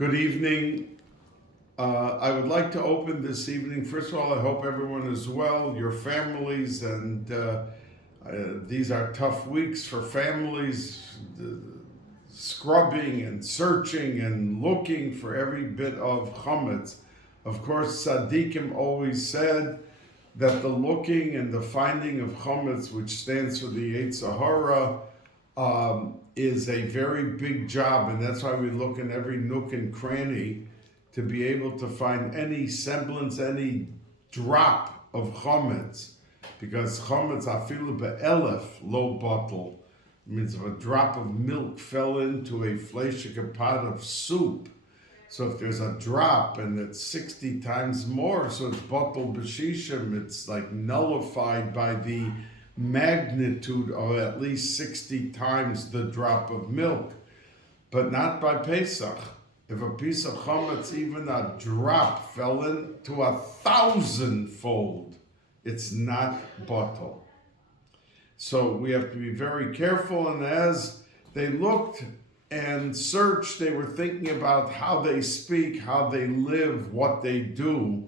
Good evening. I would like to open this evening. First of all, I hope everyone is well, your families, and these are tough weeks for families, scrubbing and searching and looking for every bit of chametz. Of course, tzaddikim always said that the looking and the finding of chametz, which stands for the Yetzer Hara, is a very big job, and that's why we look in every nook and cranny to be able to find any semblance, any drop of chametz, because chametz afilu be'elef lo bottle means if a drop of milk fell into a fleshike pot of soup, so if there's a drop and it's 60 times more, so it's bottle b'shishim, it's like nullified by the magnitude of at least 60 times the drop of milk, but not by Pesach. If a piece of chametz, even a drop, fell into 1,000-fold, it's not bottle. So we have to be very careful, and as they looked and searched, they were thinking about how they speak, how they live, what they do.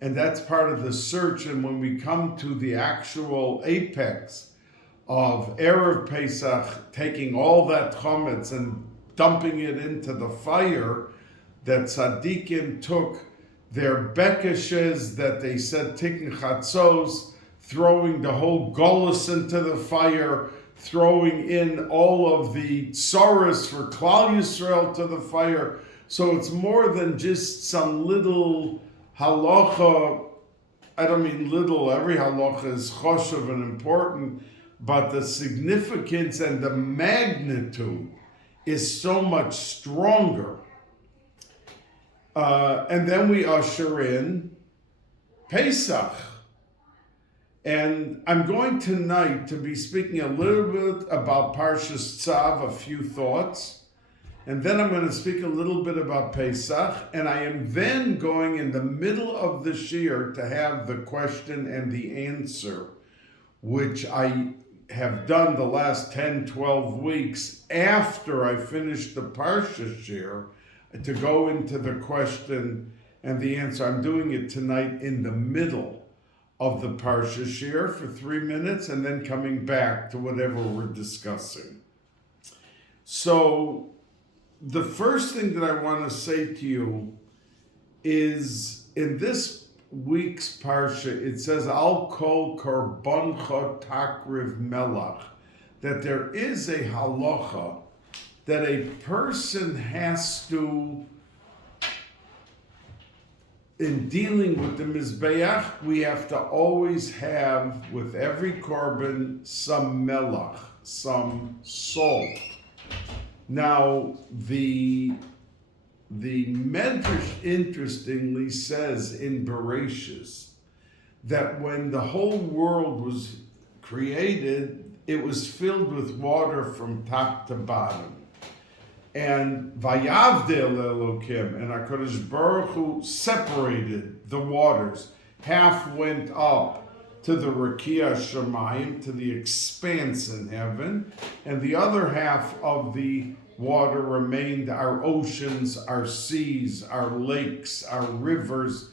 And that's part of the search. And when we come to the actual apex of Erev Pesach, taking all that chametz and dumping it into the fire, that tzaddikim took their bekeshes that they said tikkun chatzos, throwing the whole golus into the fire, throwing in all of the tzoros for Klal Yisrael to the fire. So it's more than just some little halacha. I don't mean little, every halacha is choshev and important, but the significance and the magnitude is so much stronger. And then we usher in Pesach. And I'm going tonight to be speaking a little bit about Parshas Tzav, a few thoughts. And then I'm going to speak a little bit about Pesach, and I am then going in the middle of the shiur to have the question and the answer, which I have done the last 10, 12 weeks after I finished the Parshas shiur, to go into the question and the answer. I'm doing it tonight in the middle of the Parshas shiur for 3 minutes, and then coming back to whatever we're discussing. So the first thing that I want to say to you is, in this week's Parsha, it says, Al kol korbancha takriv melach, that there is a halacha that a person has to, in dealing with the Mizbeach, we have to always have, with every korban, some melach, some salt. Now, the Medrash interestingly says in Bereshis that when the whole world was created, it was filled with water from top to bottom. And Vayavdel Elokim, and HaKadosh Baruch Hu separated the waters. Half went up to the Rakia Shamayim, to the expanse in heaven, and the other half of the water remained our oceans, our seas, our lakes, our rivers,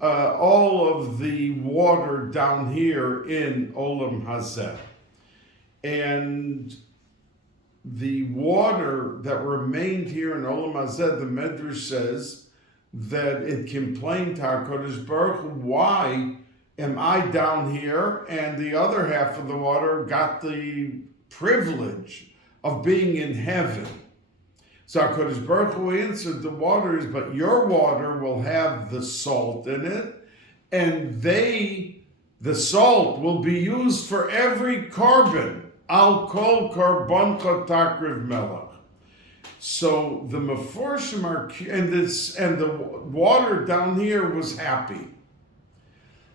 all of the water down here in Olam Hazeh. And the water that remained here in Olam Hazeh, the Medrash says that it complained to HaKadosh Baruch Hu, why am I down here and the other half of the water got the privilege of being in heaven? So HaKadosh Baruch Hu answered the waters, but your water will have the salt in it, and the salt will be used for every korban. Al kol korbancha takriv melach. So the Meforshim are, and the water down here was happy.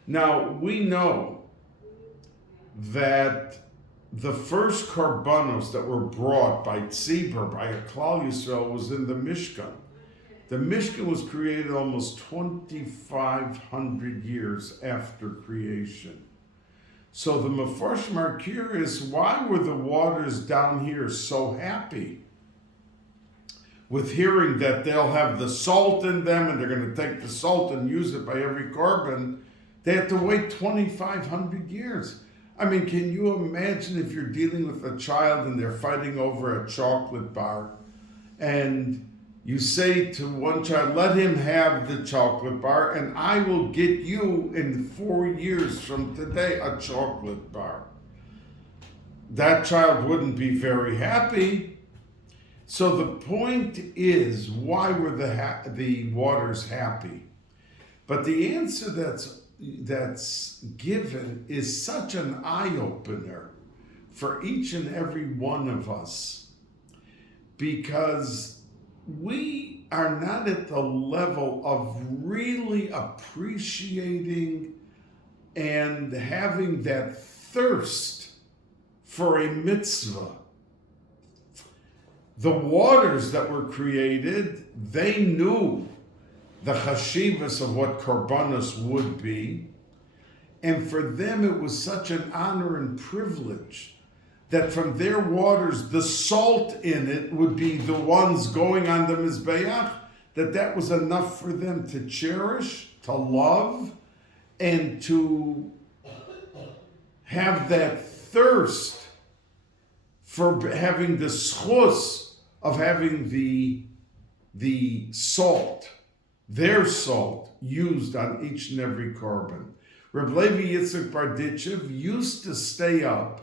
Now, we know that the first korbanos that were brought by Tzibur, by a Klal Yisrael, was in the Mishkan. The Mishkan was created almost 2,500 years after creation. So the Meforshim are curious, why were the waters down here so happy? with hearing that they'll have the salt in them and they're going to take the salt and use it by every korban, they had to wait 2,500 years. I mean, can you imagine if you're dealing with a child and they're fighting over a chocolate bar, and you say to one child, let him have the chocolate bar and I will get you in 4 years from today a chocolate bar. That child wouldn't be very happy. So the point is, why were the waters happy? But the answer that's given is such an eye-opener for each and every one of us, because we are not at the level of really appreciating and having that thirst for a mitzvah. The waters that were created, they knew the chashivas of what korbanos would be, and for them it was such an honor and privilege that from their waters, the salt in it would be the ones going on the Mizbeach, that was enough for them to cherish, to love, and to have that thirst for having the schus of having the salt, their salt, used on each and every korban. Reb Levi Yitzchak Barditchev used to stay up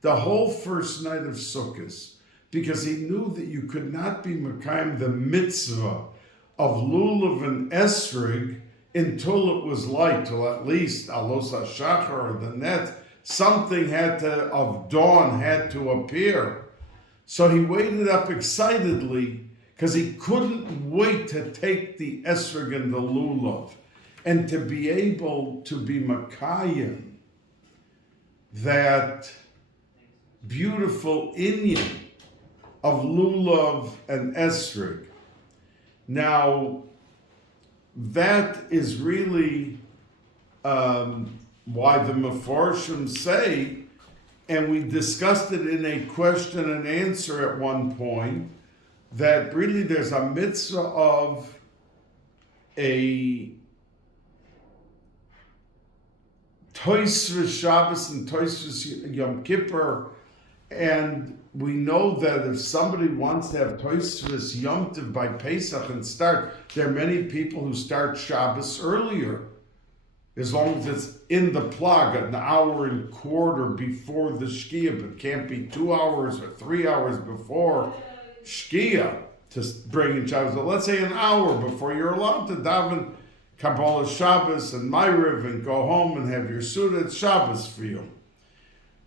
the whole first night of Sukkot, because he knew that you could not be Mekayim the mitzvah of lulav and esrig until it was light, till at least alos hashachar, or the net, something of dawn had to appear. So he waited up excitedly, because he couldn't wait to take the esrig and the lulav, and to be able to be Mekayim that beautiful inyan of lulav and esrig. Now, that is really why the Mefarshim say, and we discussed it in a question and answer at one point, that really there's a mitzvah of a Tosfos Shabbos and Tosfos Yom Kippur. And we know that if somebody wants to have Tosfos Yom Tov by Pesach and start, there are many people who start Shabbos earlier, as long as it's in the plug, an hour and quarter before the Shkia, but can't be 2 hours or 3 hours before Shkia to bring in Shabbos. So let's say an hour before you're allowed to daven Kabbalah Shabbos and myriad and go home and have your Suda Shabbos for you.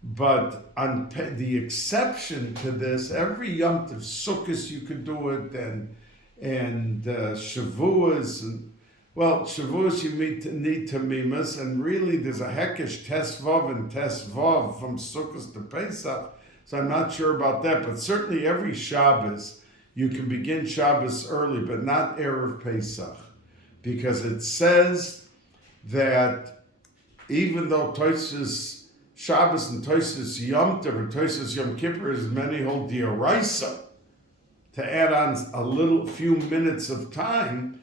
But on the exception to this, every Yom Tov, Sukkot you could do it, and Shavuos, and well, Shavuos you need Tamimas, and really there's a Hekesh Tesvav and Tesvav from Sukkot to Pesach, so I'm not sure about that, but certainly every Shabbos you can begin Shabbos early, but not Erev Pesach, because it says that even though Tosfos Shabbos and Tosfos Yom Tov or Tosfos Yom Kippur is many hold D'oraisa, to add on few minutes of time.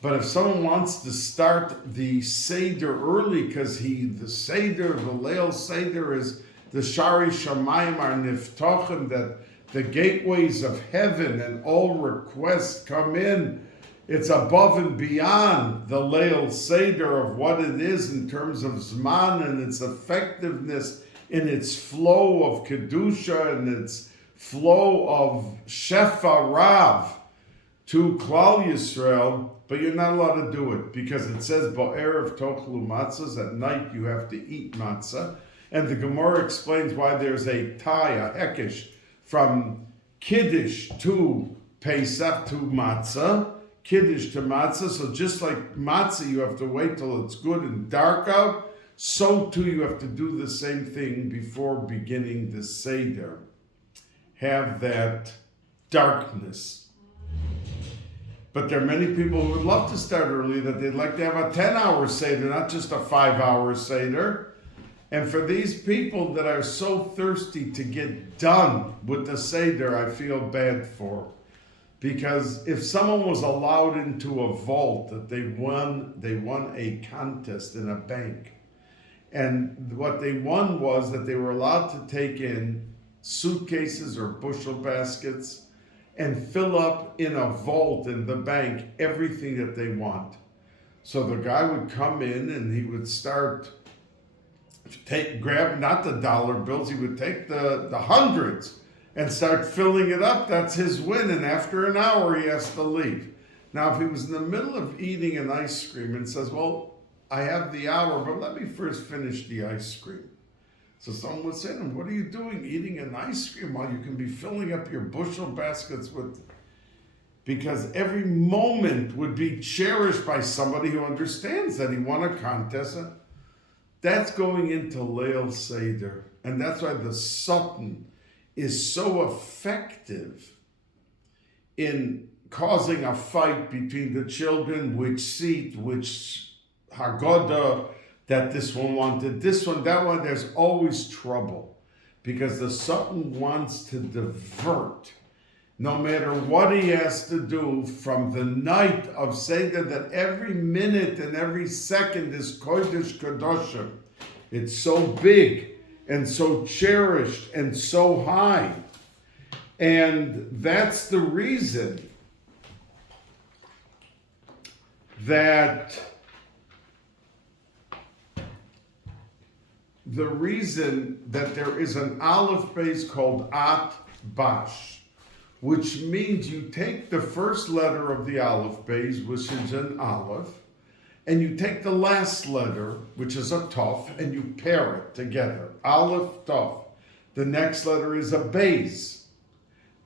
But if someone wants to start the Seder early, because the Seder, the Leil Seder is the Shari Shamayim are Niftochim, that the gateways of heaven and all requests come in. It's above and beyond the Leil Seder of what it is in terms of Zman and its effectiveness in its flow of Kedusha and its flow of Shefa Rav to Klal Yisrael, but you're not allowed to do it because it says Bo'erev Tochlu Matzahs, at night you have to eat matzah. And the Gemara explains why there's a tie, a hekesh, from Kiddush to Pesach to matzah, Kiddush to matzah. So just like matzah, you have to wait till it's good and dark out, so too you have to do the same thing before beginning the Seder. Have that darkness. But there are many people who would love to start early, that they'd like to have a 10-hour Seder, not just a 5-hour Seder. And for these people that are so thirsty to get done with the Seder, I feel bad for. Because if someone was allowed into a vault that they won a contest in a bank, and what they won was that they were allowed to take in suitcases or bushel baskets and fill up in a vault in the bank everything that they want. So the guy would come in and he would start grab not the dollar bills, he would take the hundreds and start filling it up. That's his win. And after an hour, he has to leave. Now, if he was in the middle of eating an ice cream and says, well, I have the hour, but let me first finish the ice cream. So someone would say to him, what are you doing eating an ice cream while you can be filling up your bushel baskets with... Because every moment would be cherished by somebody who understands that he won a contest. That's going into Leil Seder. And that's why the Satan is so effective in causing a fight between the children, which seat, which Haggadah, that this one wanted, this one, that one. There's always trouble because the Satan wants to divert, no matter what he has to do, from the night of Seder, that every minute and every second is Kodesh Kadoshim. It's so big and so cherished and so high. And that's the reason that there is an aleph base called At Bash, which means you take the first letter of the aleph base, which is an aleph, and you take the last letter, which is a tov, and you pair it together. Aleph, tov. The next letter is a beis.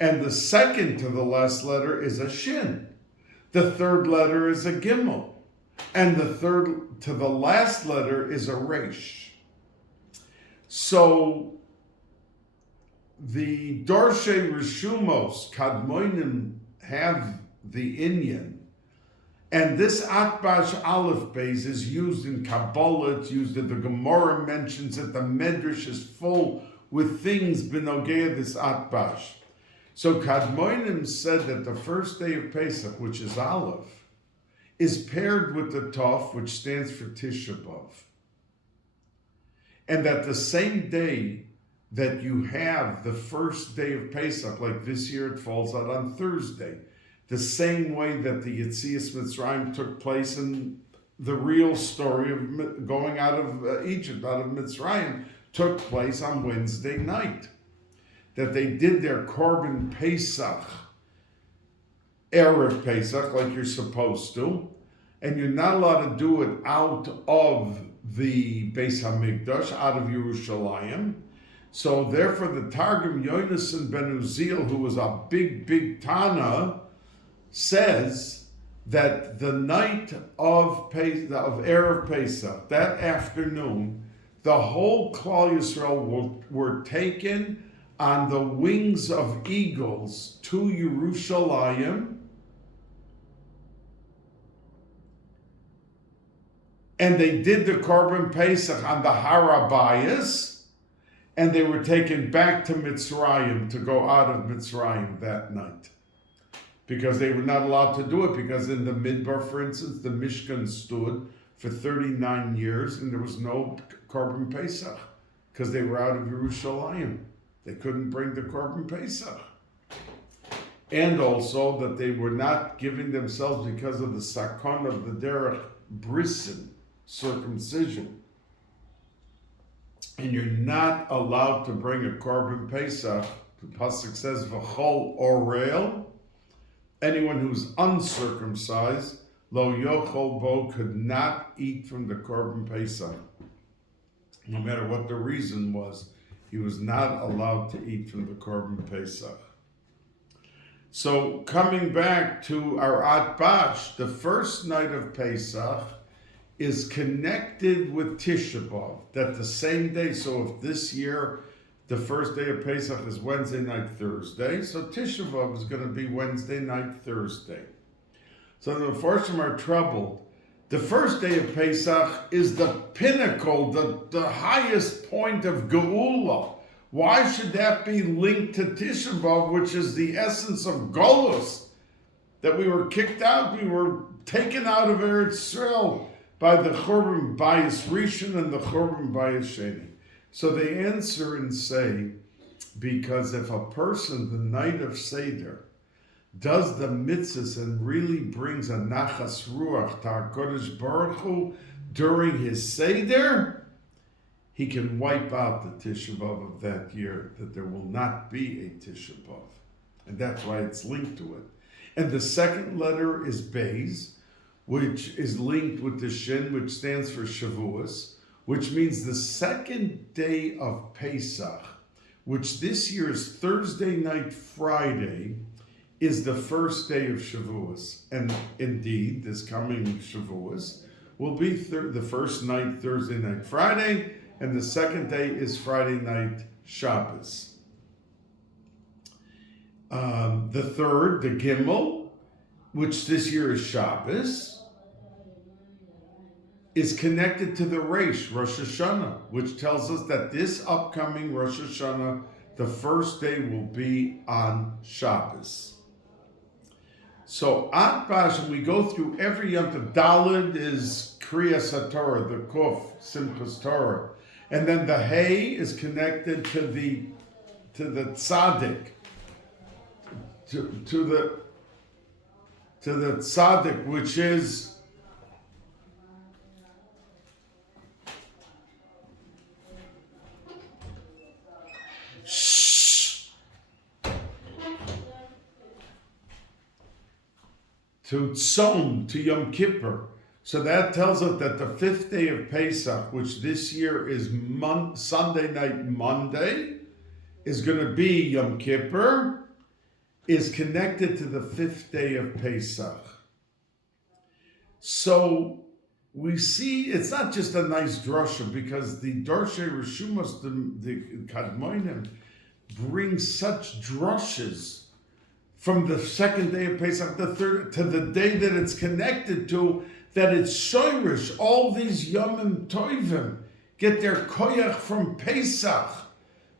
And the second to the last letter is a shin. The third letter is a gimel. And the third to the last letter is a resh. So the Dorshei Rishumos, Kadmoinim, have the inyan. And this Atbash Aleph Beis is used in Kabbalah, it's used in the Gemara mentions it, the Medrash is full with things benogea this Atbash. So Kadmoinim said that the first day of Pesach, which is Aleph, is paired with the Tov, which stands for Tisha B'Av. And that the same day that you have the first day of Pesach, like this year it falls out on Thursday, the same way that the Yetzias Mitzrayim took place in the real story of going out of Egypt, out of Mitzrayim, took place on Wednesday night. That they did their Korban Pesach, Erev Pesach, like you're supposed to, and you're not allowed to do it out of the Beis HaMikdash, out of Yerushalayim. So therefore the Targum Yonasan ben Uziel, who was a big Tana, says that the night of Erev Pesach, that afternoon, the whole Klal Yisrael were taken on the wings of eagles to Yerushalayim, and they did the Korban Pesach on the Harabayas, and they were taken back to Mitzrayim to go out of Mitzrayim that night. Because they were not allowed to do it, because in the Midbar, for instance, the Mishkan stood for 39 years and there was no Korban Pesach because they were out of Yerushalayim. They couldn't bring the Korban Pesach. And also that they were not giving themselves because of the sakon of the derech brisson, circumcision. And you're not allowed to bring a Korban Pesach. The pasuk says, V'chol orel, anyone who's uncircumcised, lo yochol bo, could not eat from the Korban Pesach. No matter what the reason was, he was not allowed to eat from the Korban Pesach. So coming back to our Atbash, the first night of Pesach is connected with Tisha B'Av, that the same day, so if this year the first day of Pesach is Wednesday night, Thursday, so Tisha B'Av is going to be Wednesday night, Thursday. So the Mefarshim are troubled. The first day of Pesach is the pinnacle, the highest point of Geula. Why should that be linked to Tisha B'Av, which is the essence of Golus? that we were kicked out, we were taken out of Eretz Yisrael by the Churban Bais Rishon and the Churban Bais Sheni. So they answer and say, because if a person, the night of Seder, does the mitzvahs and really brings a nachas ruach to HaKadosh Baruch Hu during his Seder, he can wipe out the Tisha B'Av of that year, that there will not be a Tisha B'Av. And that's why it's linked to it. And the second letter is Beis, which is linked with the Shin, which stands for Shavuos, which means the second day of Pesach, which this year is Thursday night, Friday, is the first day of Shavuos. And indeed, this coming Shavuos will be the first night, Thursday night, Friday, and the second day is Friday night, Shabbos. The third, the Gimel, which this year is Shabbos, is connected to the Reish, Rosh Hashanah, which tells us that this upcoming Rosh Hashanah, the first day will be on Shabbos. So Ad Bash, we go through every Yom Tov. Daled is Kriyas HaTorah, the Kuf, Simchas Torah. And then the Hay is connected to the Tzaddik, to the Tzaddik, which is to Tzom, to Yom Kippur. So that tells us that the fifth day of Pesach, which this year is Sunday night, Monday, is going to be Yom Kippur, is connected to the fifth day of Pesach. So we see it's not just a nice drasha, because the Darshei Rishumos, the Kadmonim, bring such drushes from the second day of Pesach, the third, to the day that it's connected to, that it's shoyrish. All these Yomim Tovim get their koyach from Pesach.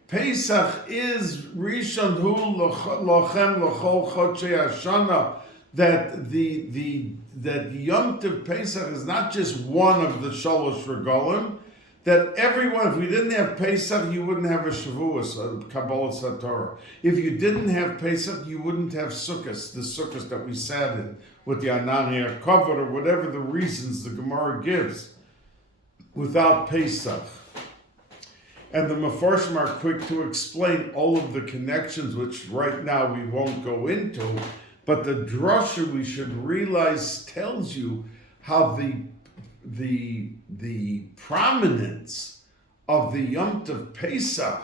Pesach is Rishon Hu Lochem L'chol Chodshei Hashana. That Yom Tov Pesach is not just one of the Shalosh Regalim. That everyone, if we didn't have Pesach, you wouldn't have a Shavuos, a Kabbalah Satorah. If you didn't have Pesach, you wouldn't have Sukkos, the Sukkos that we sat in with the Anani Kavod, or whatever the reasons the Gemara gives, without Pesach. And the Mefarshim are quick to explain all of the connections, which right now we won't go into, but the drasha we should realize tells you how the prominence of the Yom Tov Pesach,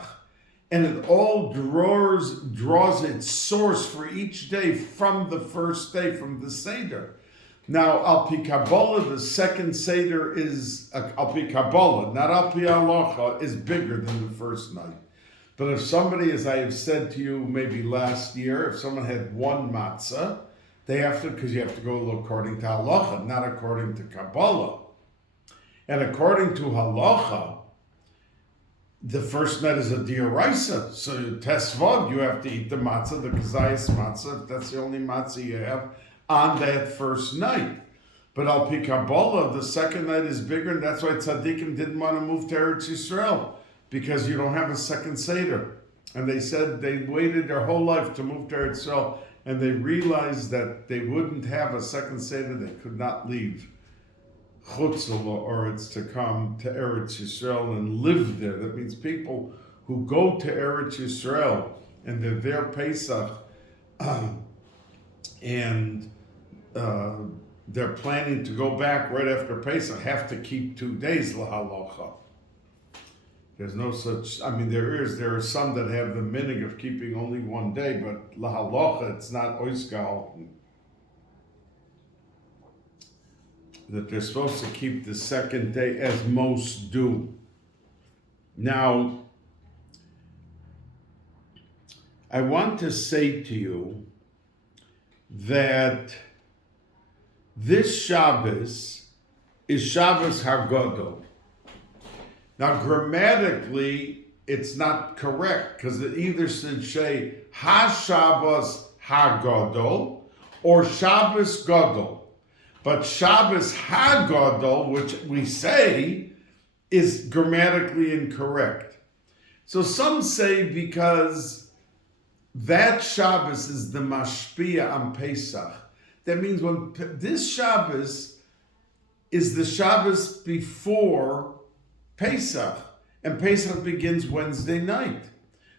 and it all draws its source for each day from the first day, from the Seder. Now, Al Pi Kabbalah, the second Seder is, Al Pi Kabbalah, not Al Pi Halacha, is bigger than the first night. But if somebody, as I have said to you maybe last year, if someone had one matzah, they have to, because you have to go according to Halacha, not according to Kabbalah. And according to Halacha, the first night is a Dioraisa. So Tesvav, you have to eat the matzah, the Kazayas matzah, if that's the only matzah you have, on that first night. But Al Pi Kabbalah, the second night is bigger, and that's why Tzaddikim didn't want to move to Eretz Yisrael, because you don't have a second Seder. And they said they waited their whole life to move to Eretz Yisrael, and they realized that they wouldn't have a second Seder, they could not leave Chutzah, or it's to come to Eretz Yisrael and live there. That means people who go to Eretz Yisrael and they're there Pesach, and they're planning to go back right after Pesach, have to keep 2 days lahalacha. There's no such, there are some that have the minig of keeping only 1 day, but lahalacha, it's not oiskal, that they're supposed to keep the second day as most do. Now, I want to say to you that this Shabbos is Shabbos HaGadol. Now, grammatically, it's not correct, because it either should say HaShabbos HaGadol, or Shabbos Gadol. But Shabbos HaGadol, which we say, is grammatically incorrect. So some say because that Shabbos is the mashpia on Pesach. That means when this Shabbos is the Shabbos before Pesach, and Pesach begins Wednesday night.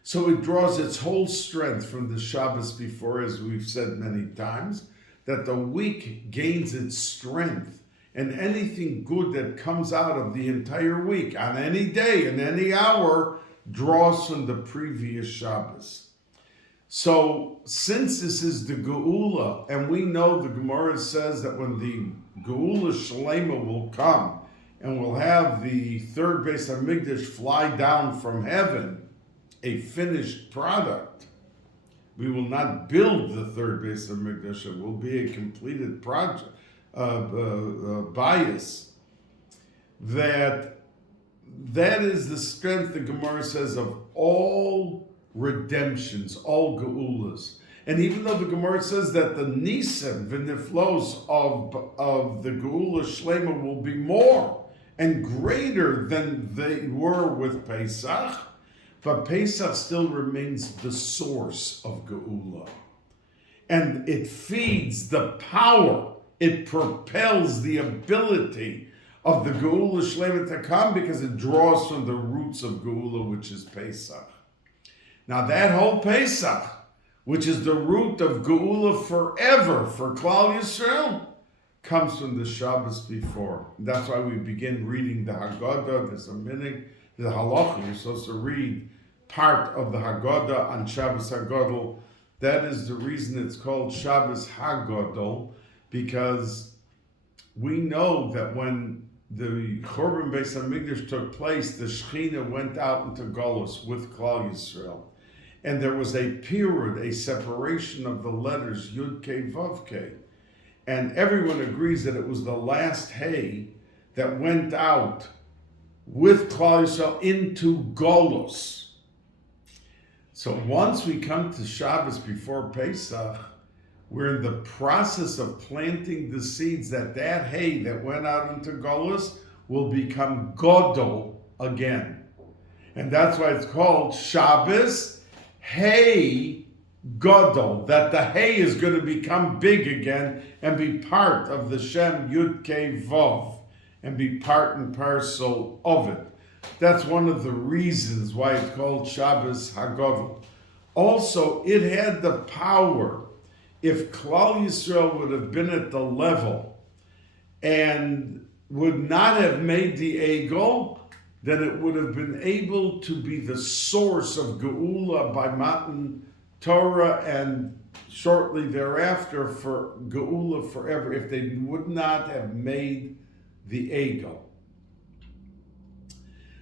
So it draws its whole strength from the Shabbos before, as we've said many times, that the week gains its strength, and anything good that comes out of the entire week, on any day, in any hour, draws from the previous Shabbos. So, since this is the Geula, and we know the Gemara says that when the Geula Shlema will come, and we'll have the third Bais Hamikdash fly down from heaven, a finished product. We will not build the third Bais Hamikdash; it will be a completed project, bias. That is the strength, the Gemara says, of all redemptions, all geulas. And even though the Gemara says that the nisim, the niflos of the geula shlema will be more and greater than they were with Pesach, but Pesach still remains the source of geula. And it feeds the power, it propels the ability of the geula shlema to come because it draws from the roots of geula, which is Pesach. Now that whole Pesach, which is the root of Geula forever for Klal Yisrael, comes from the Shabbos before. And that's why we begin reading the Haggadah. There's a minhag, the halacha. You're supposed to read part of the Haggadah on Shabbos HaGadol. That is the reason it's called Shabbos HaGadol, because we know that when the Churban Bais Hamikdash took place, the Shechina went out into Golus with Klal Yisrael. And there was a period, a separation of the letters Yud Kei Vav Kei. And everyone agrees that it was the last hay that went out with Klal Yisrael into Golus. So once we come to Shabbos before Pesach, we're in the process of planting the seeds that hay that went out into Golus will become Gadol again. And that's why it's called Shabbos Hay Gadol, that the hay is going to become big again and be part of the Shem Yud Kei Vav and be part and parcel of it. That's one of the reasons why it's called Shabbos HaGadol. Also, it had the power, if Klal Yisrael would have been at the level and would not have made the Egel, then it would have been able to be the source of Geula by Matan Torah and shortly thereafter for Geula forever if they would not have made the Egel.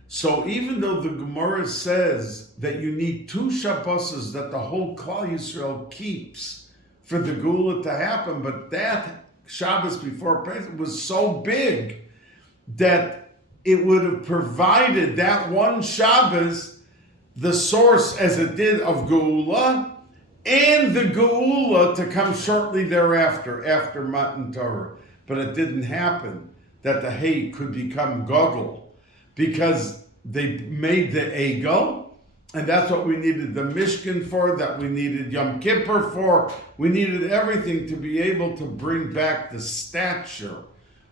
So even though the Gemara says that you need two Shabboses that the whole Klal Yisrael keeps for the Geula to happen, but that Shabbos before Pesach was so big that it would have provided that one Shabbos the source as it did of Geula and the Geula to come shortly thereafter, after Matan Torah. But it didn't happen that the hay could become Gadol because they made the Egel, and that's what we needed the Mishkan for, that we needed Yom Kippur for. We needed everything to be able to bring back the stature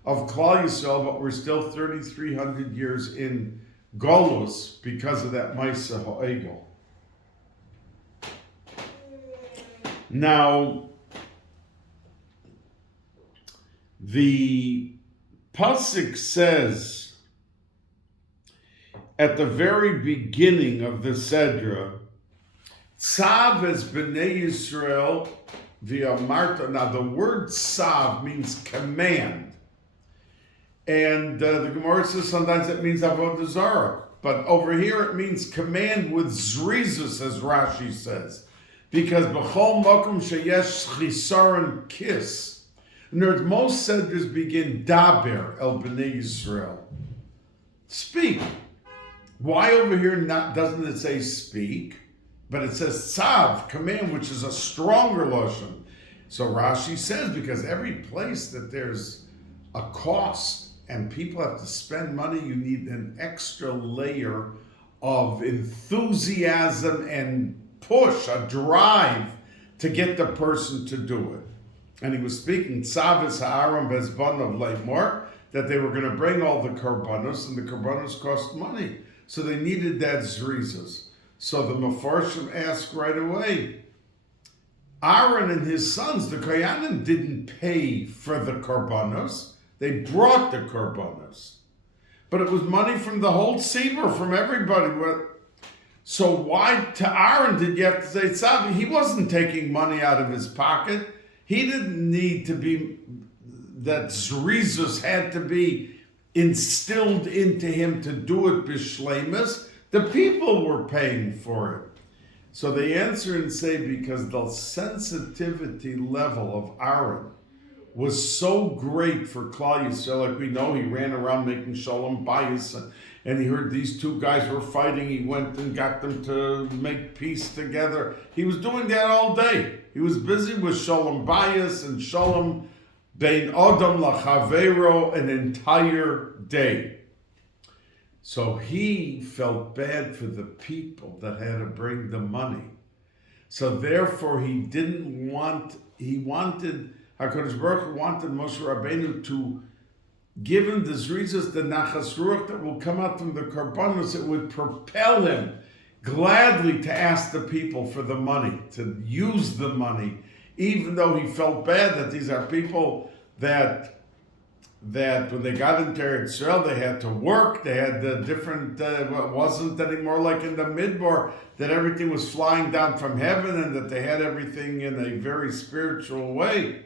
of Klal Yisrael, but we're still 3,300 years in Golus because of that Maisa Ha'egel. Now, the Pasuk says at the very beginning of the Sedra, Tzav es b'nei Yisrael v'amarta. Now, the word Tzav means command. And the Gemara says sometimes it means avodah zarah, but over here it means command with zrizus, as Rashi says, because b'chol makom sheyesh chisaron kiss. In other words, most sedras begin daber el b'nei Yisrael, speak. Why over here doesn't it say speak, but it says tzav, command, which is a stronger lashon. So Rashi says, because every place that there's a cost and people have to spend money, you need an extra layer of enthusiasm and push, a drive to get the person to do it. And he was speaking, Tzav is ha'aram bezbon of leimor, that they were going to bring all the korbanos, and the korbanos cost money. So they needed that zrizas. So the Mefarshim asked right away, Aaron and his sons, the Kohanim, didn't pay for the korbanos. They brought the korbanos. But it was money from the whole tzibur, from everybody. So why to Aaron did you have to say Tzav? He wasn't taking money out of his pocket. He didn't need to be, that zrizus had to be instilled into him to do it b'shleimus. The people were paying for it. So they answer and say, because the sensitivity level of Aaron was so great for Klal Yisrael, like we know, he ran around making shalom bayis, and he heard these two guys were fighting. He went and got them to make peace together. He was doing that all day. He was busy with shalom bayis and shalom bein adam lachavero an entire day. So he felt bad for the people that had to bring the money. So therefore he wanted HaKadosh Baruch Hu wanted Moshe Rabbeinu to give him the zrizas, the nachas ruach that will come out from the korbanos. It would propel him gladly to ask the people for the money, to use the money, even though he felt bad that these are people that when they got into Yisrael, they had to work, they had the different, it wasn't anymore like in the Midbar, that everything was flying down from heaven and that they had everything in a very spiritual way.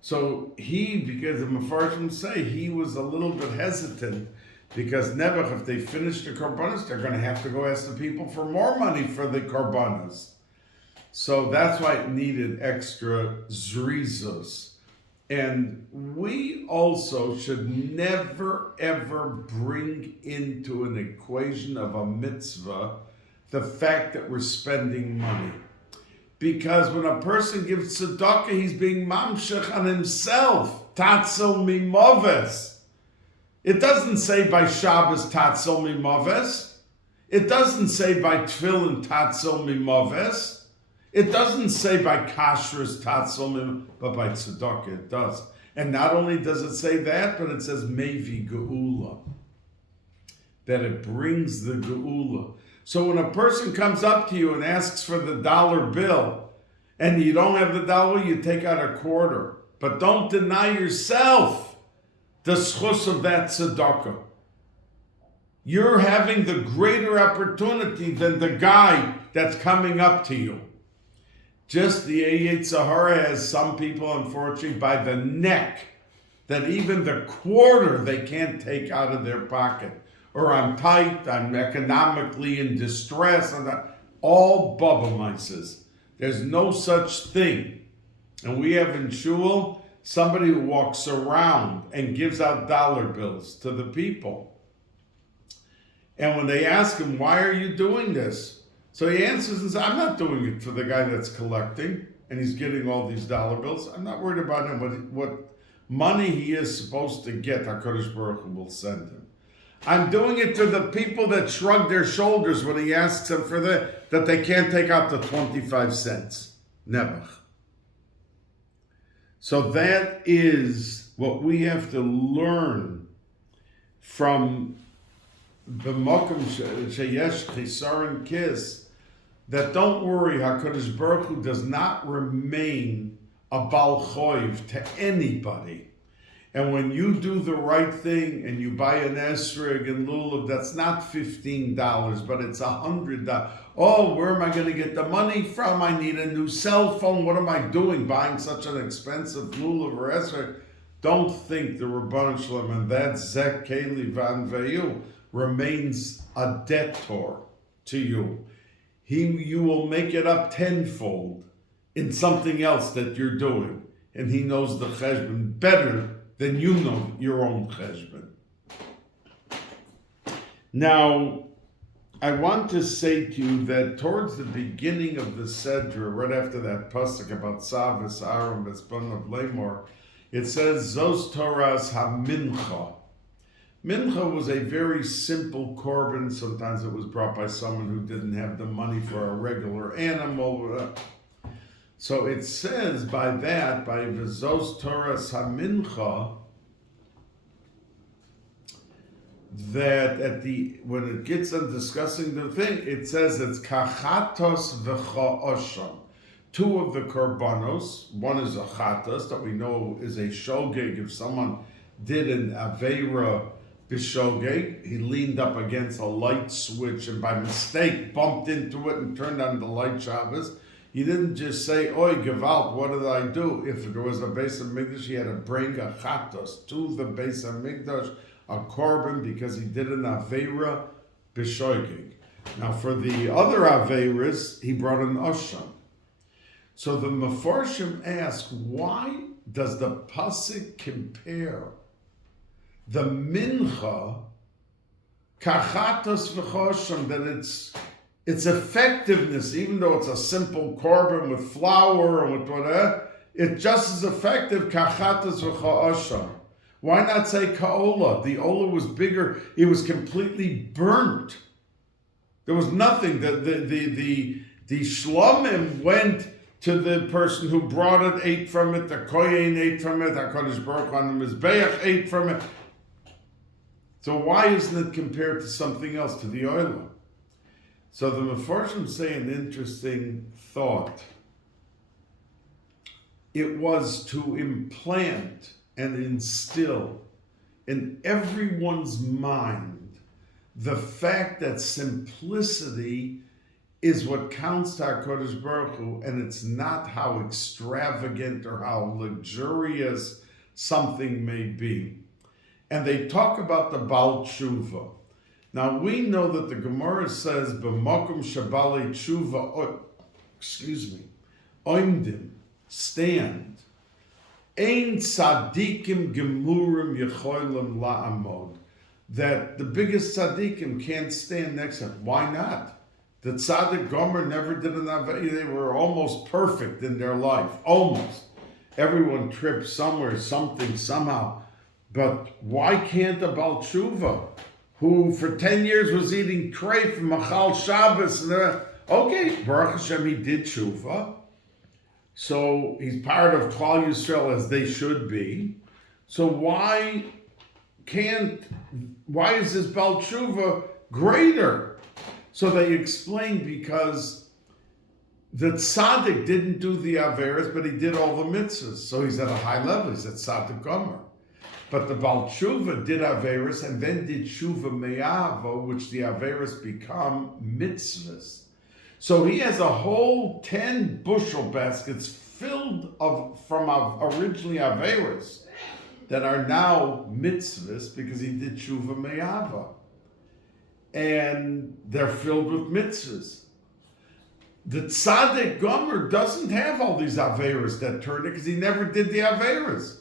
So because the Mefarshim say, he was a little bit hesitant, because Nebuch, if they finish the korbanos, they're going to have to go ask the people for more money for the korbanos. So that's why it needed extra zrizos. And we also should never, ever bring into an equation of a mitzvah the fact that we're spending money. Because when a person gives tzedakah, he's being mamshech on himself. Tatzel mimoves. It doesn't say by Shabbos tatzel mimoves. It doesn't say by tefillin tatzel mimoves. It doesn't say by kashrus tatzel mimoves, but by tzedakah it does. And not only does it say that, but it says mevi geula. That it brings the geula. So when a person comes up to you and asks for the dollar bill, and you don't have the dollar, you take out a quarter. But don't deny yourself the schus of that tzedakah. You're having the greater opportunity than the guy that's coming up to you. Just the Yetzer Hara has some people, unfortunately, by the neck, that even the quarter they can't take out of their pocket. Or I'm tight, I'm economically in distress, and all bubble mices. There's no such thing. And we have in shul somebody who walks around and gives out dollar bills to the people. And when they ask him, why are you doing this? So he answers and says, I'm not doing it for the guy that's collecting and he's getting all these dollar bills. I'm not worried about him. What money he is supposed to get, HaKadosh Baruch Hu will send him. I'm doing it to the people that shrug their shoulders when he asks them for that they can't take out the 25 cents. Never. So that is what we have to learn from the Mokum Sheyesh Chisaron Kiss, that don't worry, HaKadosh Baruch Hu does not remain a Bal Choiv to anybody. And when you do the right thing and you buy an esrog and lulav, that's not $15, but it's $100. Oh, where am I going to get the money from? I need a new cell phone. What am I doing buying such an expensive lulav or esrog? Don't think the Rabbanan Shalom and that Zek Keli Van Veyu remains a debtor to you. You will make it up tenfold in something else that you're doing. And he knows the cheshbon better than you know your own cheshbon. Now, I want to say to you that towards the beginning of the Sedra, right after that pasuk about Tzav, Aram, Bespon of Lamor, it says, Zos Torahs HaMincha. Mincha was a very simple korban. Sometimes it was brought by someone who didn't have the money for a regular animal. So it says by Zos Torahs HaMincha, that when it gets on discussing the thing, it says it's kachatos v'cha'osham. Two of the korbanos, one is a chatos that we know is a shogeg. If someone did an aveira b'shogeg, he leaned up against a light switch and by mistake bumped into it and turned on the light Shabbos. He didn't just say, "Oi, gewalt, what did I do?" If there was a Bais Hamikdash, he had to bring a chatos to the Bais Hamikdash, a korban, because he did an aveira b'shoigig. Now for the other aveiras, he brought an osham. So the Mefarshim ask, why does the pasuk compare the mincha kachatos v'chosham, that its effectiveness, even though it's a simple korban with flour or with whatever, it's just as effective kachatos v'chosham. Why not say ka'ola? The ola was bigger. It was completely burnt. There was nothing. The shlomim went to the person who brought it, ate from it. The kohen ate from it. HaKadosh Baruch Hu on the Mizbeach ate from it. So why isn't it compared to something else, to the oila? So the Mefarshim say an interesting thought. It was to implant and instill in everyone's mind the fact that simplicity is what counts to HaKadosh Baruch Hu, and it's not how extravagant or how luxurious something may be. And they talk about the Baal Tshuva. Now we know that the Gemara says, B'makom shabali tshuva, oimdim, stand. Ein tzadikim gemurim yecholim la'amod. That the biggest tzadikim can't stand next to him. Why not? The tzadik gomer never did an avei. They were almost perfect in their life. Almost. Everyone tripped somewhere, something, somehow. But why can't a Baal Tshuva, who for 10 years was eating treif from Machal Shabbos, okay, Baruch Hashem, he did tshuva. So he's part of Klal Yisrael as they should be. So why is this Baal Tshuva greater? So they explain because the tzaddik didn't do the averas, but he did all the mitzvahs. So he's at a high level. He's at tzaddik gomer. But the Baal Tshuva did averas and then did tshuva me'ava, which the averas become mitzvahs. So he has a whole 10 bushel baskets filled from originally averas that are now mitzvahs because he did tshuva me'ava. And they're filled with mitzvahs. The tzaddik gomer doesn't have all these averas that turn it because he never did the averas.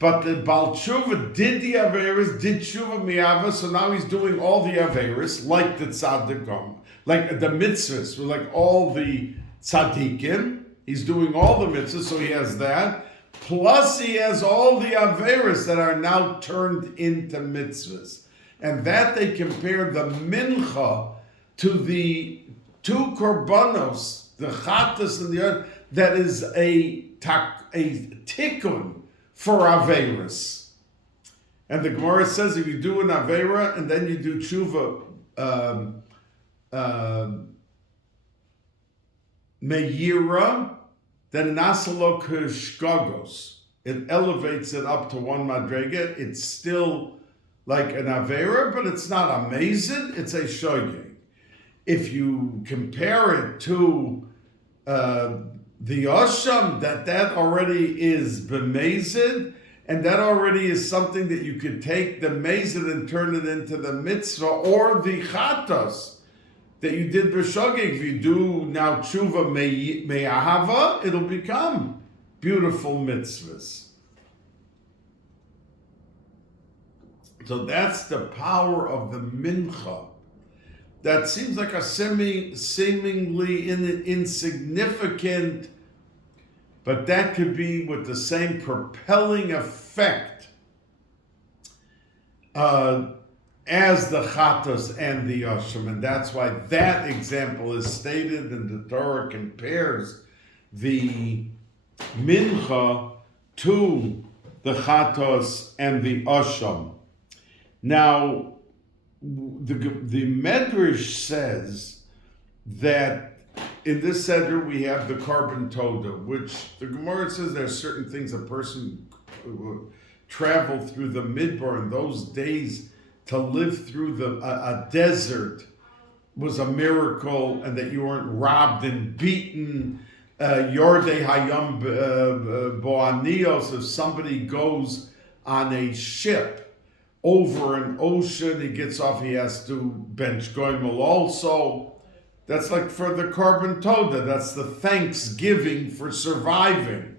But the Baal Tshuva did the averas, did tshuva me'ava, so now he's doing all the averas like the tzaddik gomer. Like the mitzvahs, like all the tzaddikim, he's doing all the mitzvahs, so he has that. Plus he has all the averas that are now turned into mitzvahs. And that they compare the mincha to the two korbanos, the chatas and the other, that is a tikkun for averas. And the Gemara says if you do an avera and then you do tshuva meyira, then nasalo k'shkagos. It elevates it up to one madrega. It's still like an avera, but it's not amazing. It's a shoygeg. If you compare it to the osham, that already is b'mezid, and that already is something that you could take the mezid and turn it into the mitzvah, or the chatos that you did b'shogeg. If you do now tshuva me'ahava, it'll become beautiful mitzvahs. So that's the power of the mincha, that seems like a seemingly insignificant, but that could be with the same propelling effect as the chatos and the yoshim, and that's why that example is stated, and the Torah compares the mincha to the chatos and the asham. Now, the Medrash says that in this seder we have the carbon toda, which the Gemara says there are certain things a person traveled through the midbar in those days. To live through a desert was a miracle, and that you weren't robbed and beaten. Yordei hayam bo'anios, if somebody goes on a ship over an ocean, he gets off, he has to bench goimel also. That's like for the carbon toda, that's the thanksgiving for surviving.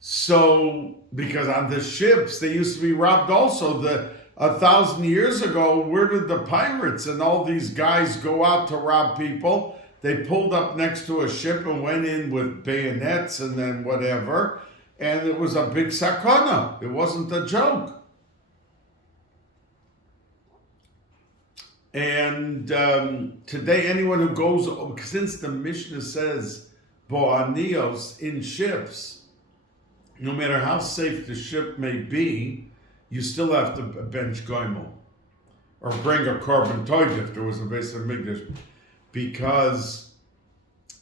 So, because on the ships, they used to be robbed also. 1,000 years ago, where did the pirates and all these guys go out to rob people? They pulled up next to a ship and went in with bayonets and then whatever, and it was a big sakana. It wasn't a joke. And today, anyone who goes, since the Mishnah says bo'anios, in ships, no matter how safe the ship may be, you still have to bench goimel or bring a carbon toid if there was a Bais Yaakov, because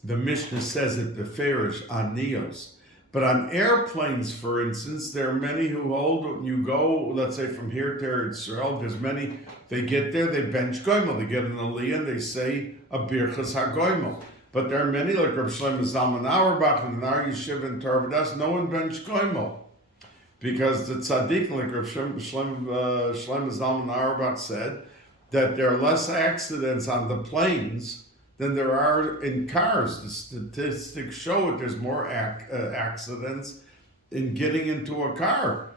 the Mishnah says it beferish anios. But on airplanes, for instance, there are many who hold, when you go, let's say from here to Yisrael, there's many, they get there, they bench goimel, they get an aliyah, and they say a birchas hagoimel. But there are many, like Rabbi Shlomo Zalman Auerbach and our Yeshiva in Torah, no one bench goimel. Because the tzaddik, like Rabbi Shlomo Zalman Auerbach said, that there are less accidents on the planes than there are in cars. The statistics show it. There's more accidents in getting into a car.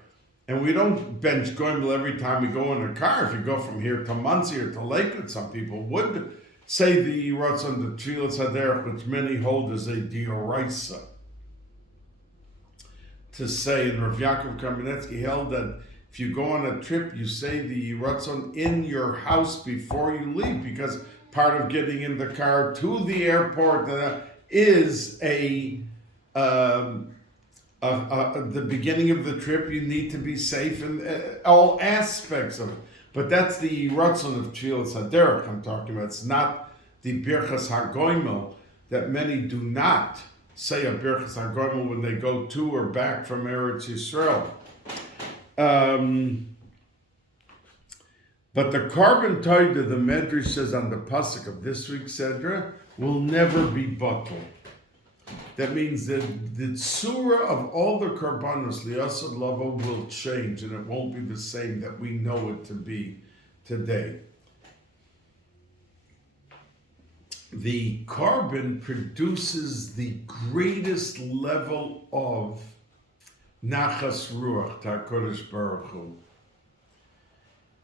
And we don't bench goimel every time we go in a car. If you go from here to Muncie or to Lakewood, some people would say the Ratzon, the Tfilas Haderech, which many hold as a dioraisa. To say, and Rabbi Yaakov Kamenetsky held that if you go on a trip, you say the Ratzon in your house before you leave, because part of getting in the car to the airport is the beginning of the trip. You need to be safe in all aspects of it. But that's the Ratzon of Tfilas Haderech I'm talking about. It's not the Birchas HaGoimel that many do not say a Birchas HaGoimel when they go to or back from Eretz Yisrael. But the carbon tied to the Medrash says on the pasuk of this week's Sedra will never be bottled. That means that the tzura of all the karbanos liyasad lava will change, and it won't be the same that we know it to be today. The carbon produces the greatest level of nachas ruach ta'kodesh baruch hu.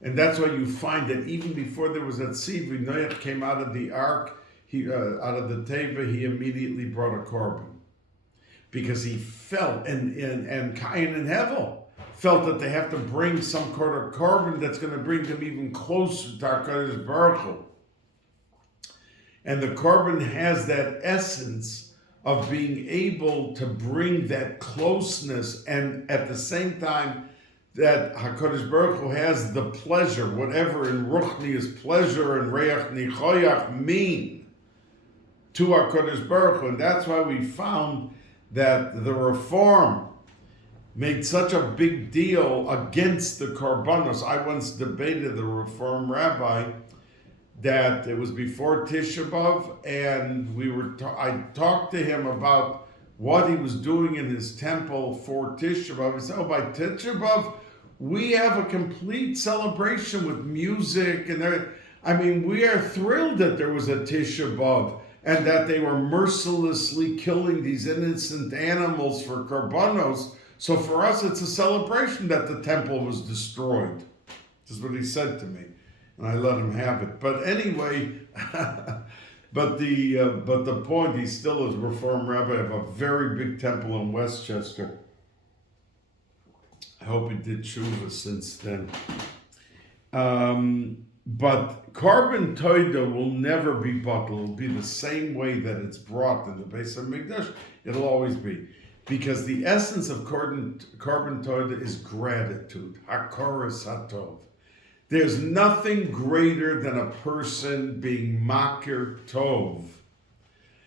And that's why you find that even before there was that Tzav, when Noach came out of the ark, out of the teva, he immediately brought a carbon. Because he felt, and Cain and Hevel felt that they have to bring some kind of carbon that's going to bring them even closer to HaKadosh Baruch Hu. And the carbon has that essence of being able to bring that closeness, and at the same time that HaKadosh Baruch Hu has the pleasure, whatever in Ruchni is pleasure and Reach Nichoyach mean to HaKadosh Baruch Hu. And that's why we found that the Reform made such a big deal against the Karbanos. I once debated the Reform rabbi that it was before Tisha B'Av, and I talked to him about what he was doing in his temple for Tisha B'Av. He said, by Tisha B'Av, we have a complete celebration with music, and we are thrilled that there was a Tisha B'Av, and that they were mercilessly killing these innocent animals for karbanos. So for us, it's a celebration that the temple was destroyed. This is what he said to me. and I let him have it. But anyway, but the point, he still is Reform Rabbi of a very big temple in Westchester. I hope he did tshuva since then. But carbon toida will never be bottled. It'll be the same way that it's brought in the Bais Yaakov Girls School. It'll always be. Because the essence of carbon toida is gratitude. Hakoras hatov. There's nothing greater than a person being makir tov.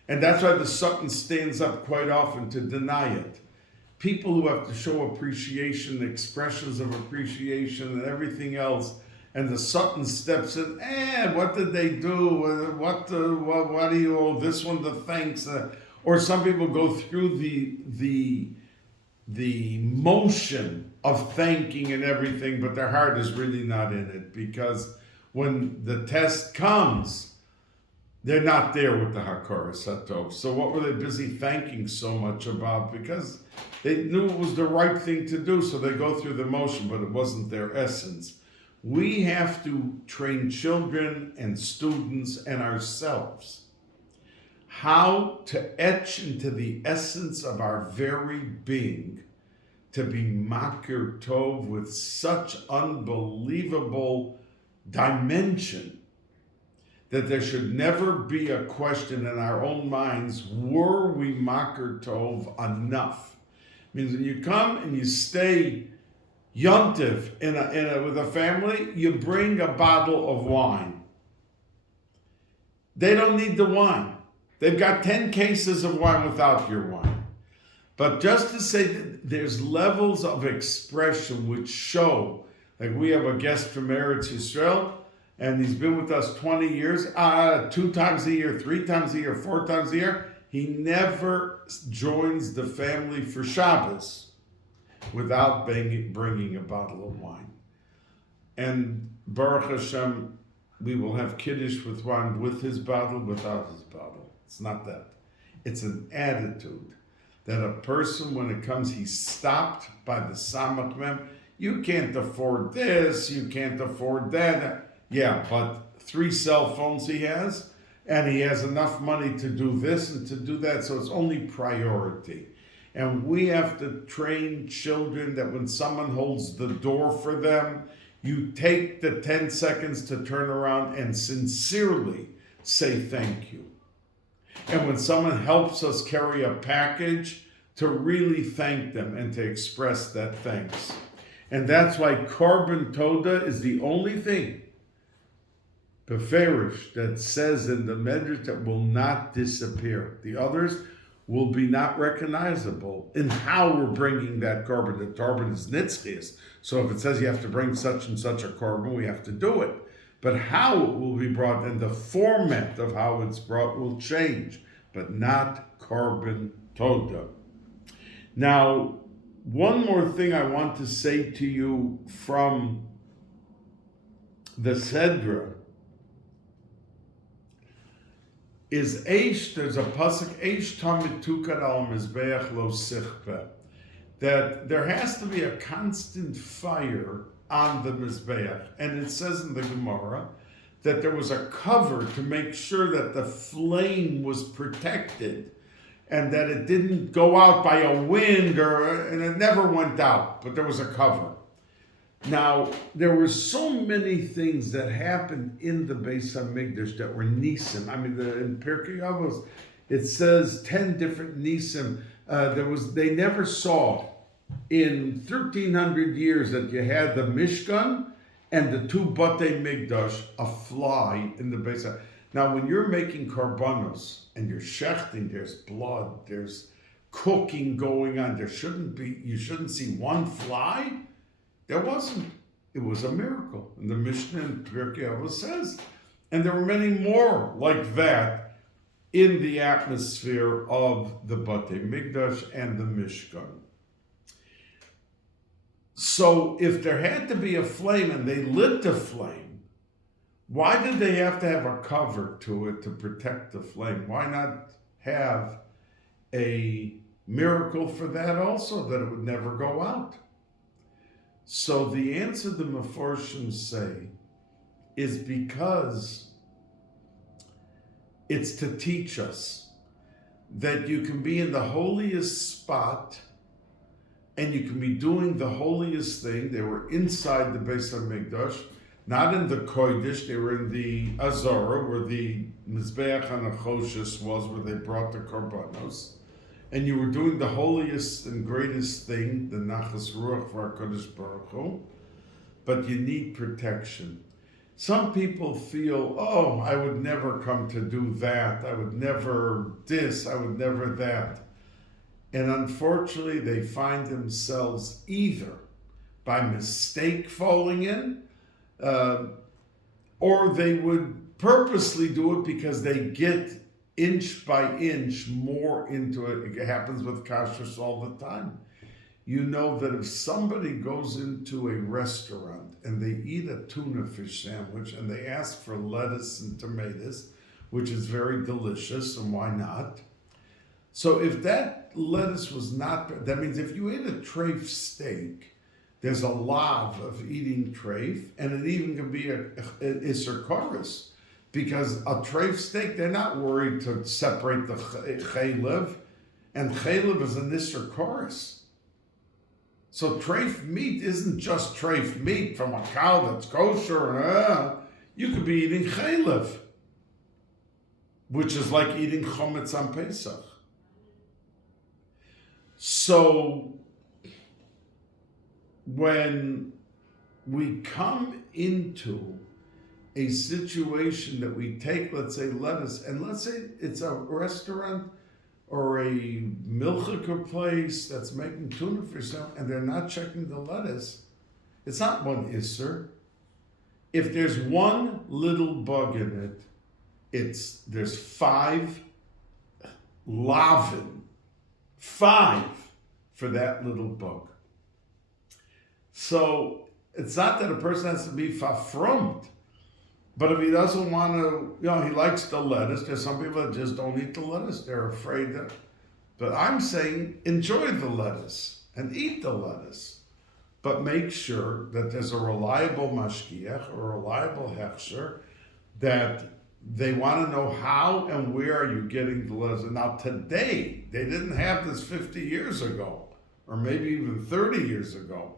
And that's why the Sutton stands up quite often to deny it. People who have to show appreciation, expressions of appreciation and everything else, and the Sutton steps in, what did they do? What do you owe this one the thanks? Or some people go through the motion of thanking and everything, but their heart is really not in it, because when the test comes, they're not there with the Hakoras Hatov. So what were they busy thanking so much about? Because they knew it was the right thing to do, so they go through the motion, but it wasn't their essence. We have to train children and students and ourselves how to etch into the essence of our very being, to be makir tov with such unbelievable dimension that there should never be a question in our own minds, were we makir tov enough? It means when you come and you stay yontiv with a family, you bring a bottle of wine. They don't need the wine. They've got 10 cases of wine without your wine. But just to say that there's levels of expression which show, like we have a guest from Eretz Yisrael, and he's been with us 20 years, 2 times a year, 3 times a year, 4 times a year. He never joins the family for Shabbos without bringing a bottle of wine. And Baruch Hashem, we will have Kiddush with wine with his bottle, without his bottle. It's not that. It's an attitude that a person, when it comes, he's stopped by the Samach Mem. You can't afford this, you can't afford that. Yeah, but 3 cell phones he has, and he has enough money to do this and to do that, so it's only priority. And we have to train children that when someone holds the door for them, you take the 10 seconds to turn around and sincerely say thank you. And when someone helps us carry a package, to really thank them and to express that thanks. And that's why carbon toda is the only thing, beferish, that says in the Medrash that will not disappear. The others will be not recognizable in how we're bringing that carbon. The carbon is nitzchias. So if it says you have to bring such and such a carbon, we have to do it. But how it will be brought and the format of how it's brought will change, but not carbon toda. Now, one more thing I want to say to you from the Sedra is Eish, there's a pasuk, Eish tamid tukad al mizbeach lo sichpeh, that there has to be a constant fire on the mizbeach. And it says in the Gemara that there was a cover to make sure that the flame was protected and that it didn't go out by a wind, and it never went out, but there was a cover. Now, there were so many things that happened in the Bais Hamikdash that were nisim. I mean, in Pirkei Avos, it says 10 different nisim. They never saw in 1,300 years that you had the Mishkan and the 2 Batei Migdash, a fly in the Bais Hamikdash. Now, when you're making karbanos and you're shechting, there's blood, there's cooking going on. You shouldn't see one fly. There wasn't. It was a miracle. And the Mishnah in Pirkei Avos says. And there were many more like that in the atmosphere of the Batei Migdash and the Mishkan. So if there had to be a flame and they lit the flame, why did they have to have a cover to it to protect the flame? Why not have a miracle for that also, that it would never go out? So the answer the Meforshim say is because it's to teach us that you can be in the holiest spot and you can be doing the holiest thing. They were inside the Bais Hamikdash, not in the Kodesh, they were in the Azara, where the Mizbeach HaNachoshes was, where they brought the Korbanos. And you were doing the holiest and greatest thing, the Nachas Ruach for HaKadosh Baruch Hu, but you need protection. Some people feel, oh, I would never come to do that, I would never this, I would never that. And unfortunately, they find themselves either by mistake falling in, or they would purposely do it because they get inch by inch more into it. It happens with kashrus all the time. You know that if somebody goes into a restaurant and they eat a tuna fish sandwich and they ask for lettuce and tomatoes, which is very delicious, and why not? So if that lettuce was not, that means if you ate a treif steak, there's a lav of eating treif, and it even can be a iser koros, because a treif steak, they're not worried to separate the chaylev, and chaylev is an iser koros. So treif meat isn't just treif meat from a cow that's kosher. You could be eating chaylev, which is like eating chometz on Pesach. So when we come into a situation that we take, let's say, lettuce, and let's say it's a restaurant or a milchika place that's making tuna fish, and they're not checking the lettuce, it's not one isser. If there's one little bug in it, there's 5 lavin, 5 for that little bug. So it's not that a person has to be fafrumt, but if he doesn't want to, he likes the lettuce. There's some people that just don't eat the lettuce. They're afraid that. But I'm saying enjoy the lettuce and eat the lettuce, but make sure that there's a reliable mashgiach or a reliable hechsher that they want to know how and where are you getting the lettuce. And now today, they didn't have this 50 years ago, or maybe even 30 years ago.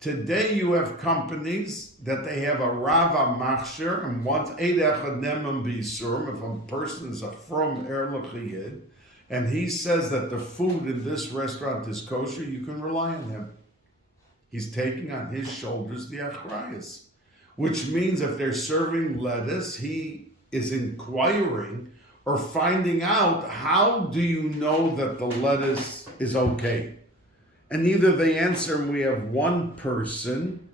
Today you have companies that they have a Rava Machshir, and once Eidech Nemem Bisurim, if a person is a from Erlachiyid, and he says that the food in this restaurant is kosher, you can rely on him. He's taking on his shoulders the achrayas, which means if they're serving lettuce, he is inquiring or finding out, how do you know that the lettuce is okay? And either they answer, and we have one person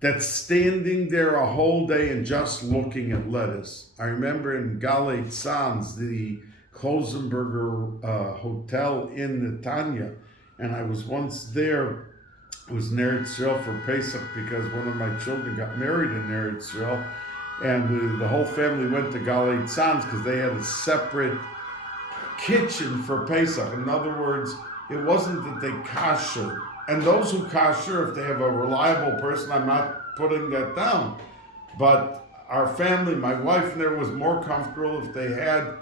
that's standing there a whole day and just looking at lettuce. I remember in Galei Tzanz, the Klosenberger hotel in Netanya, and I was once there. It was in Eretz Yisrael for Pesach because one of my children got married in Eretz Yisrael, and the whole family went to Galei Tzanz because they had a separate kitchen for Pesach. In other words, it wasn't that they kasher. And those who kasher, if they have a reliable person, I'm not putting that down. But our family, my wife and there, was more comfortable if they had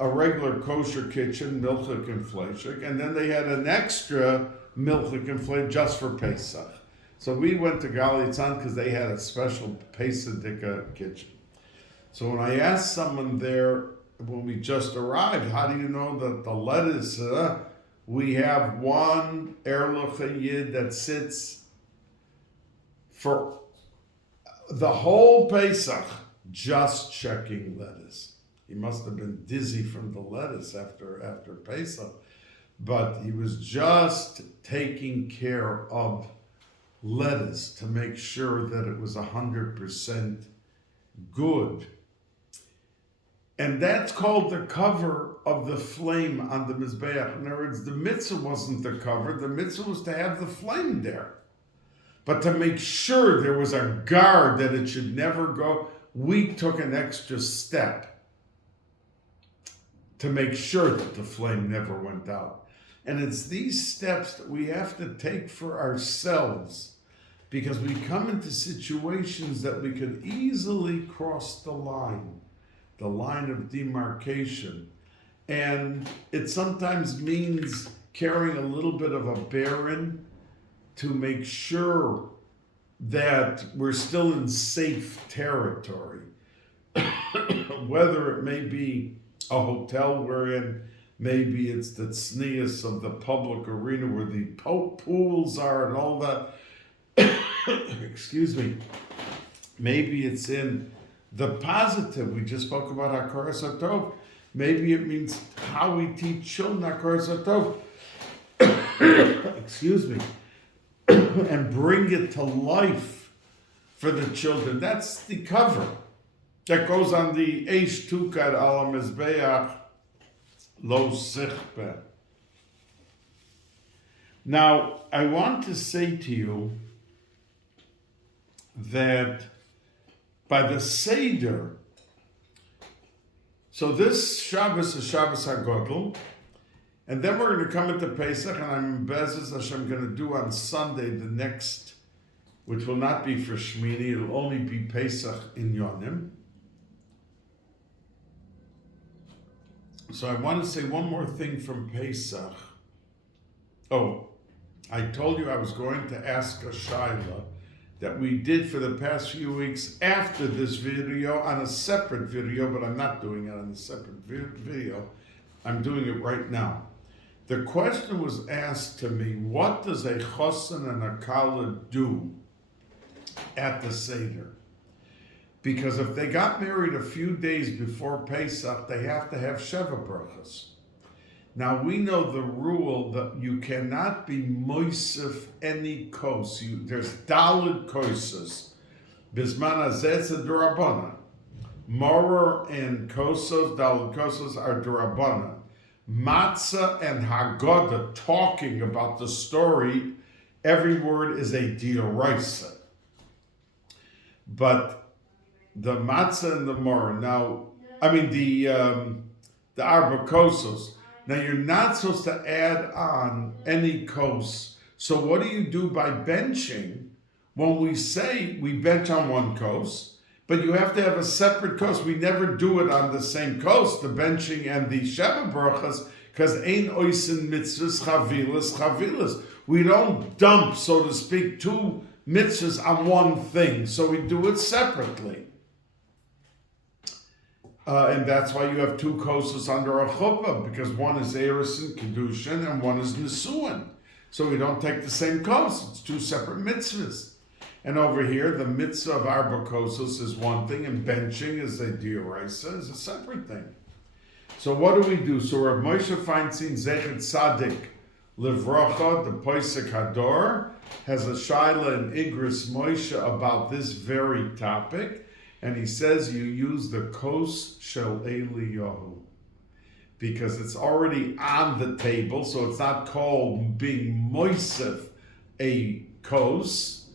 a regular kosher kitchen, milchik and fleshik, and then they had an extra milchik and fleshik just for Pesach. So we went to Galei Tzanz because they had a special Pesach kitchen. So when I asked someone there, when we just arrived, how do you know that the lettuce, we have one Erlich Yid that sits for the whole Pesach just checking lettuce. He must have been dizzy from the lettuce after Pesach, but he was just taking care of lettuce to make sure that it was 100% good. And that's called the cover of the flame on the Mizbeach. In other words, the mitzvah wasn't the cover. The mitzvah was to have the flame there. But to make sure there was a guard that it should never go, we took an extra step to make sure that the flame never went out. And it's these steps that we have to take for ourselves because we come into situations that we could easily cross the line of demarcation. And it sometimes means carrying a little bit of a bearing to make sure that we're still in safe territory. Whether it may be a hotel we're in, maybe it's the tznius of the public arena where the pools are and all that. Excuse me. Maybe it's in the positive. We just spoke about Hakara Satov. Maybe it means how we teach children Hakara Satov. Excuse me. And bring it to life for the children. That's the cover that goes on the Eish Tukar Ala Mizbeach Lo Sichbe. Now, I want to say to you that by the Seder, so this Shabbos is Shabbos HaGodl, and then we're going to come into Pesach, and I'm Bezos Hashem going to do on Sunday the next, which will not be for Shmini, it'll only be Pesach in Yonim. So I want to say one more thing from Pesach. Oh, I told you I was going to ask a shaila that we did for the past few weeks after this video on a separate video, but I'm not doing it on a separate video. I'm doing it right now. The question was asked to me, what does a chosen and a kala do at the Seder? Because if they got married a few days before Pesach, they have to have Sheva brachas. Now we know the rule that you cannot be moisef any kos. There's daled kosas. Bisman hazeh d'Rabbanan. Morer and kosos, daled kosos are d'Rabbanan. Matzah and Haggadah, talking about the story, every word is a dioraisa. But the matzah and the morer, the arba kosos. Now you're not supposed to add on any kos. So what do you do by benching? When we say we bench on one kos, but you have to have a separate kos. We never do it on the same kos, the benching and the Sheva brachas, because ein oisin mitzvahs chavilas. We don't dump, so to speak, two mitzvahs on one thing. So we do it separately. And that's why you have two kosas under a chuppah, because one is Eris and Kedushin and one is Nisuin. So we don't take the same kos. It's two separate mitzvahs. And over here, the mitzvah of arba kosas is one thing, and benching is a dioraisa, is a separate thing. So what do we do? So Rav Moshe Feinstein, Zechet Tzadik, Livrocha, the Poisek Hador, has a shaila in Igris Moshe about this very topic. And he says you use the kos shel Eliyahu because it's already on the table, so it's not called being moisef a kos,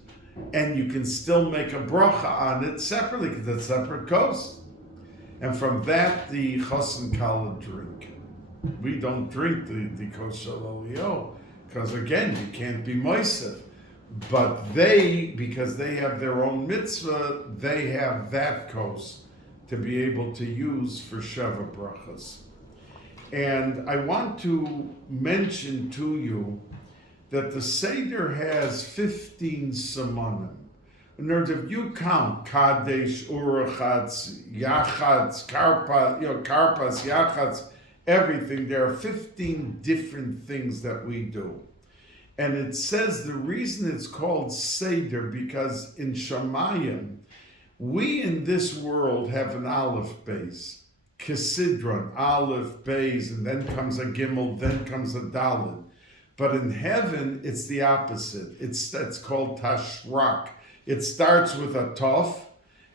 and you can still make a bracha on it separately because it's separate kos. And from that, the chos and kala drink. We don't drink the kos shel Eliyahu because again, you can't be moisef. But they, because they have their own mitzvah, they have that kos to be able to use for Sheva brachas. And I want to mention to you that the Seder has 15 simonim. In other words, if you count Kadesh, Urachatz, Yachatz, Karpas, Yachatz, everything, there are 15 different things that we do. And it says the reason it's called Seder because in Shamayim, we in this world have an Aleph base, Kesidron, Aleph base, and then comes a Gimel, then comes a Daled. But in heaven, it's the opposite. It's called Tashrak. It starts with a Tov,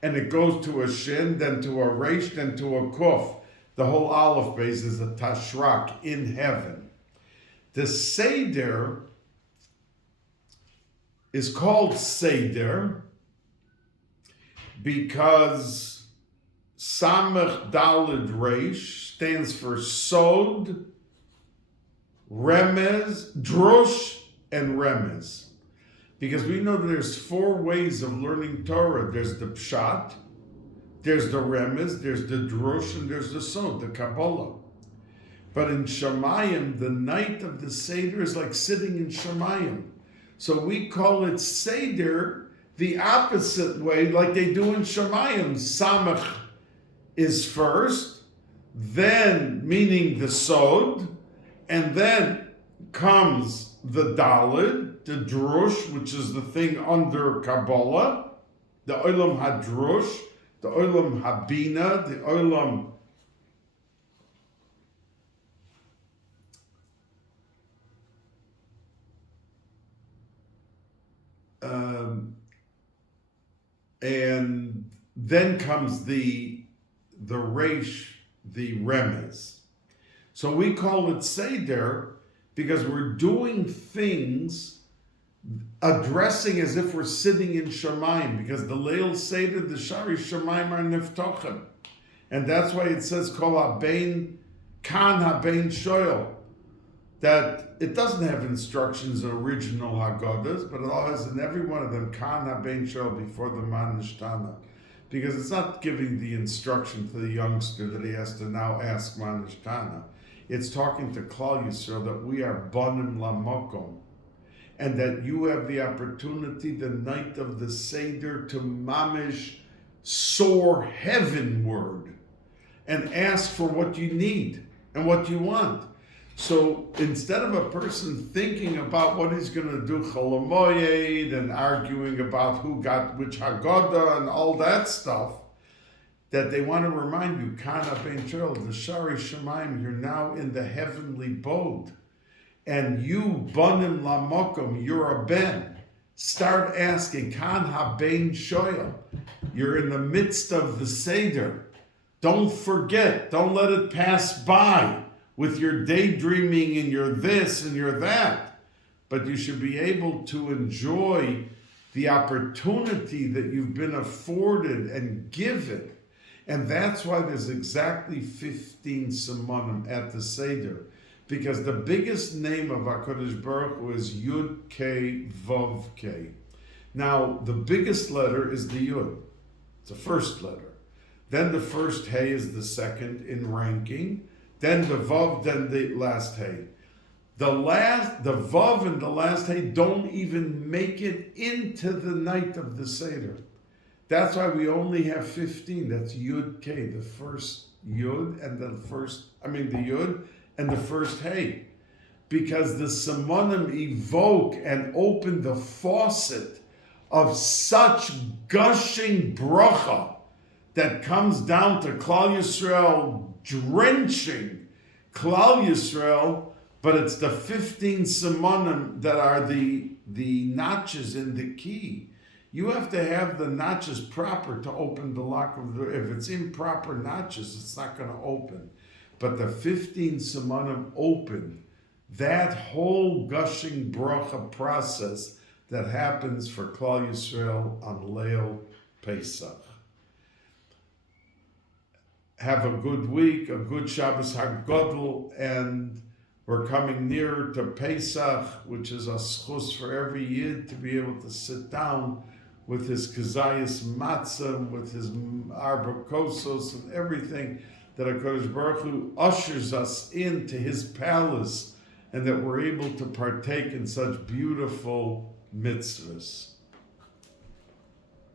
and it goes to a Shin, then to a Resh, then to a Kuf. The whole Aleph base is a Tashrak in heaven. The Seder is called Seder because Samech Daled Reish stands for Sod, Remez, Drush, and Remez. Because we know that there's 4 ways of learning Torah. There's the Pshat, there's the Remez, there's the Drush, and there's the Sod, the Kabbalah. But in Shemayim, the night of the Seder is like sitting in Shemayim. So we call it Seder the opposite way, like they do in Shemayim. Samach is first, then, meaning the Sod, and then comes the Daled, the Drush, which is the thing under Kabbalah, the Olam HaDrush, the Olam HaBina, the Olam and then comes the Reish, the Remez. So we call it Seder because we're doing things addressing as if we're sitting in Shemayim, because the Leil Seder, the Shari Shemayim are Neftochim. And that's why it says, Kol HaBein, Kan HaBein Shoyel, that it doesn't have instructions in original Haggadahs, but it all has in every one of them, Kan HaBein Shoyel, before the Man Nishtana. Because it's not giving the instruction to the youngster that he has to now ask Man Nishtana. It's talking to Klal Yisrael that we are Banim Lamokom, and that you have the opportunity the night of the Seder to mamish soar heavenward and ask for what you need and what you want. So instead of a person thinking about what he's going to do Cholamoyed and arguing about who got which Haggadah and all that stuff, that they want to remind you, Kana Ben Chol, the Shari Shemaim, you're now in the heavenly abode. And you, Banim Lamokum, you're a Ben. Start asking, Kan HaBein Shoyel. You're in the midst of the Seder. Don't forget, don't let it pass by with your daydreaming and your this and your that. But you should be able to enjoy the opportunity that you've been afforded and given. And that's why there's exactly 15 Simonim at the Seder. Because the biggest name of HaKadosh Baruch Hu is Yud Kei Vav Kei. Now, the biggest letter is the Yud. It's the first letter. Then the first Hey is the second in ranking. Then the Vav, then the last Hey. The Vav and the last Hey don't even make it into the night of the Seder. That's why we only have 15. That's Yud Kei, the first Yud and the Yud and the first Hey. Because the Simonim evoke and open the faucet of such gushing bracha that comes down to Klal Yisrael, drenching Klal Yisrael, but it's the 15 Simonim that are the notches in the key. You have to have the notches proper to open the lock of the door. If it's improper notches, it's not going to open. But the 15 Simonim open that whole gushing bracha process that happens for Klal Yisrael on Leil Pesach. Have a good week, a good Shabbos HaGodel, and we're coming nearer to Pesach, which is a schus for every Yid to be able to sit down with his kazayas matzah, with his arba kosos and everything, that HaKadosh Baruch Hu ushers us into his palace, and that we're able to partake in such beautiful mitzvahs.